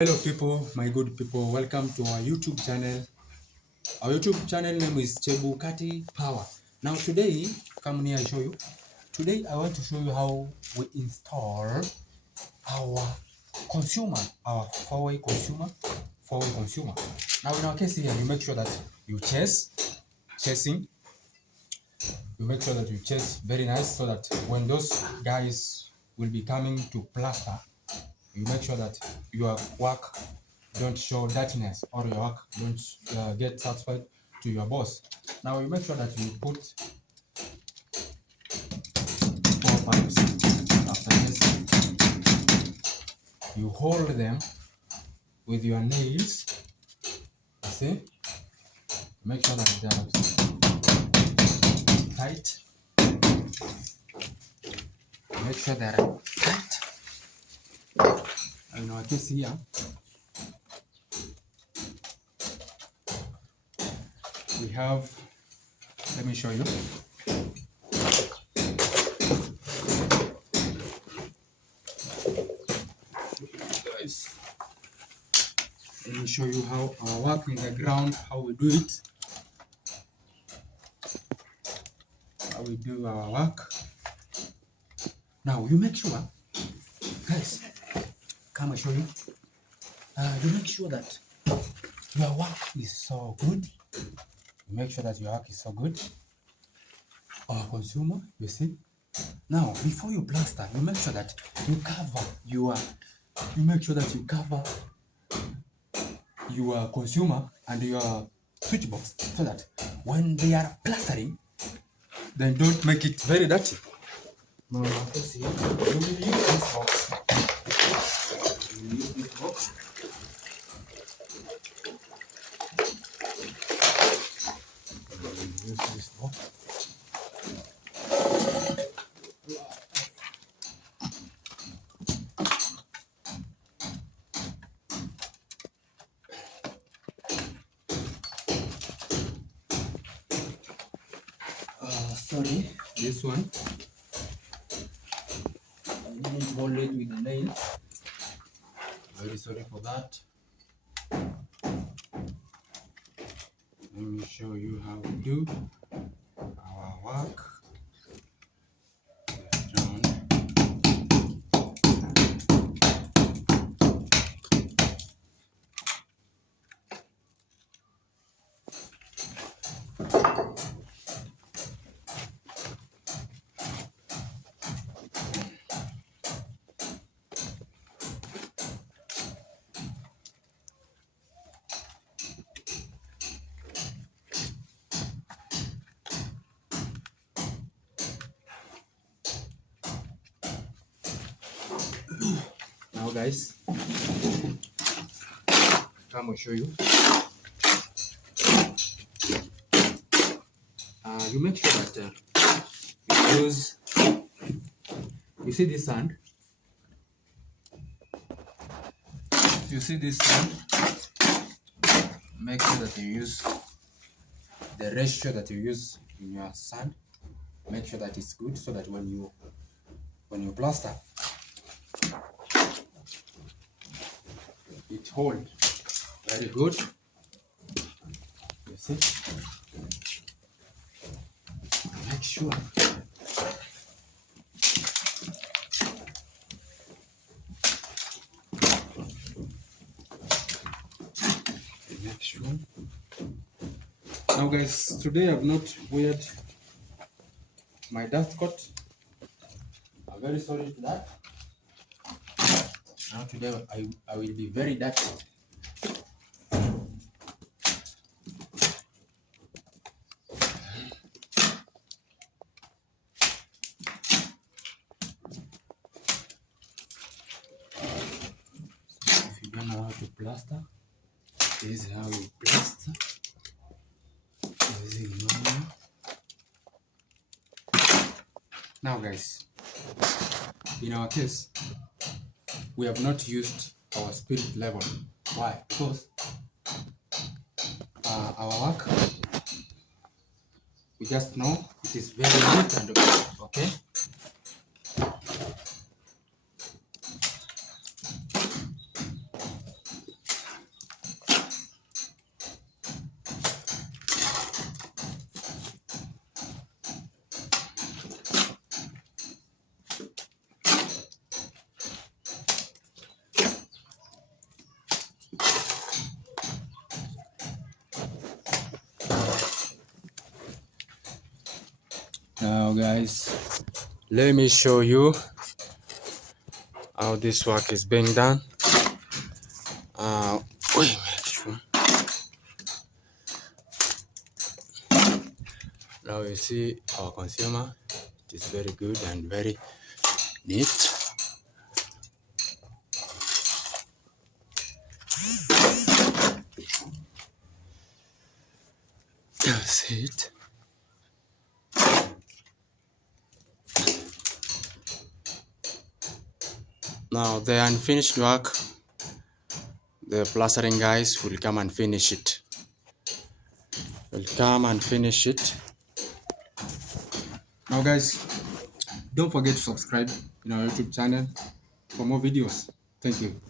Hello people, my good people, welcome to our YouTube channel. Our YouTube channel name is Chebukati Power. Now today, come near I show you. Today I want to show you how we install our consumer, our Huawei consumer. Now in our case here, you make sure that you chasing. You make sure that you chase very nice so that when those guys will be coming to plaster, you make sure that your work don't show dirtiness or your work don't get satisfied to your boss. Now you make sure that you put 4 pipes. After this, you hold them with your nails. You see? Make sure that they are tight. Make sure they are tight. In our case here, we have, let me show you. Guys, let me show you how our work in the ground, how we do it. How we do our work. Now you make sure, guys, come and show you. You make sure that your work is so good. You make sure that your work is so good. Our consumer, you see. Now, before you plaster, you make sure that you cover your. You make sure that you cover your consumer and your switch box so that when they are plastering, then don't make it very dirty. Now, let's see. You will use this box. You will use this box. Use this box. Sorry, this one. I didn't hold it with the nail. Very sorry for that. Let me show you how we do our work. Now guys, come and show you. You make sure that you use, you see this sand? You see this sand? Make sure that you use the ratio that you use in your sand. Make sure that it's good so that when you plaster, it holds very good. You see? Make sure. Make sure. Now guys, today I've not weared my dust coat. I'm very sorry for that. Now today I will be very dirty. If you don't know how to plaster, this is how you plaster. Using normal. Now guys, in our case, we have not used our spirit level. Why? Because our work, we just know it is very neat and good, okay? Now guys, let me show you how this work is being done. Wait, make sure. Now you see our consumer. It is very good and very neat. That's it. Now the unfinished work, the plastering guys will come and finish it. Now guys, don't forget to subscribe in our YouTube channel for more videos. Thank you.